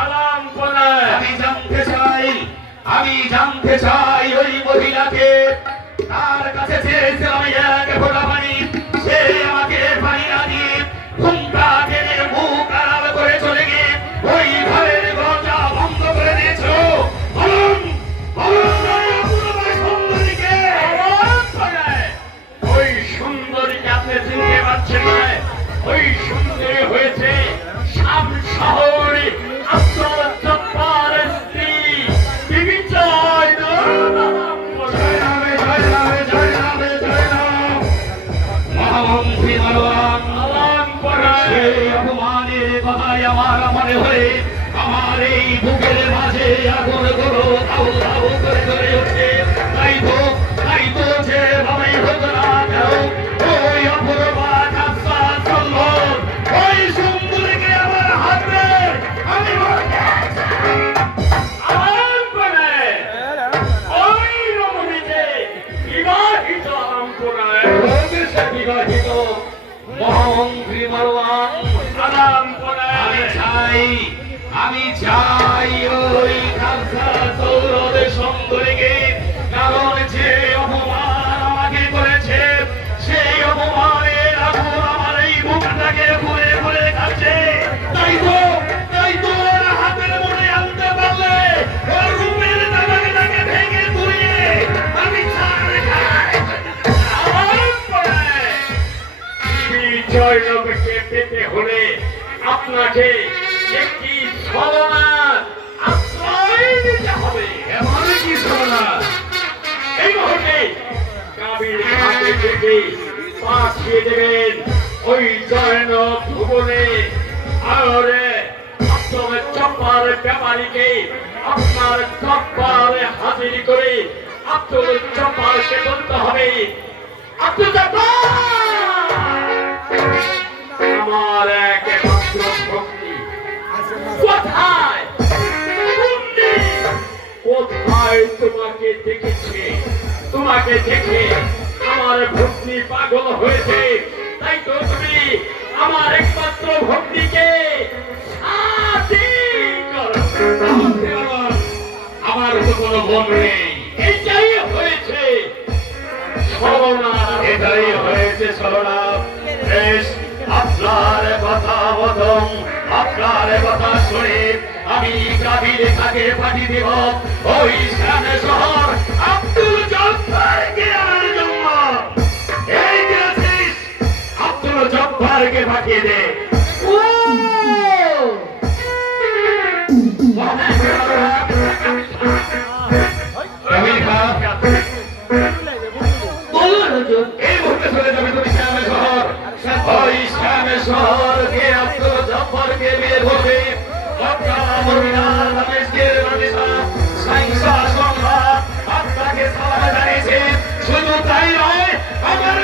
আলাম কোনায় আমি জানতে চাই ওই মহিলাকে, তার কাছে চেয়েছিলাম এক ফোঁটা পানি, সে আমাকে পানি না দিয়ে ঘুমটা টেনে মুখ আড়াল করে চলে গিয়ে ওই ঘরের দরজা বন্ধ করে দিয়েছিল। বলুন বলুন ওই অপূর্বা সুন্দরীকে। আলাম কোনায় ওই সুন্দরীকে আপনি চিনতে পারছেন না? ওই সুন্দরী হয়েছে শাম শহরে আব্দুল জব্বারের স্ত্রী বিবি জয়নব। আলাম কোনায় মহামন্ত্রী মারওয়ান, আলাম কোনায় সেই অপমানের কথাই আমার মনে হয়ে আমার এই বুকের মাঝে আগুন গুলো ধাউ ধাউ করে ধরে উঠছে। তাই তো যেভাবেই হোক না কেন ওই অপূর্বা কাজটা চলল। ওই সুন্দরীকে আমার হাতে আমি মরতে চাই। আলাম কোনায় ওই রমণীকে বিবাহিত। আলাম কোনায় সে বিবাহিত মহামন্ত্রী মারওয়ান। আলাম কোনায় আমি চাই ওই খালসা সৌরভের সুন্দরীকে, কারণ যে অপমান আমাকে করেছে সেই অপমানের আগুন আমার এই বুকটাকে ঘুরে ঘুরে খাচ্ছে। তাই তো ওর হাতের মনে আনতে পারলে ওর রূপের দাগাকে ভেঙে তুলিয়ে আমি ছাড় খাই। আলাম কোনায় বিবি জয়নবকে পেতে হলে আপনাকে একটি ছলনার আশ্রয় নিতে হবে। এমন কি শোনা এই মুহূর্তে কাবির ঘাটে থেকে পাঠিয়ে দেবেন ওই জয়নব ভুবনে। আরে আপনার চপ্পার ব্যাপারীকে আপনার চপ্পারে হাজির করে আপনার চপ্পারকে বলতে হবে, আব্দুল জব্বার আমার একমাত্র ভক্তি কোথায়? কোথায় তোমাকে দেখেছে? তোমাকে দেখে আমার ভক্তি পাগল হয়েছে। তাই তো তুমি আমার একমাত্র ভক্তিকে স্বাধীন করো। আমার তো কোনো মন নেই। এটাই হয়েছে ছলনা। এটাই হয়েছে ছলনা। বেশ, আপনার কথা মতন আপনার কথা শুনে আমি কাবির তাকে পাঠিয়ে দেব ওই শ্যামে শহর আব্দুল জব্বারকে আমার জন্য। এই যে আছিস, আব্দুল জব্বারকে পাঠিয়ে দে। আমির খান, এই মুহূর্তে চলে যাবে তুমি শ্যামে শহর। ওই শ্যামে শহরকে আব্দুল জব্বারকে বিয়ে করবে। আপনাকে সালাম জানিয়েছে। শুধু তাই নয়, আমার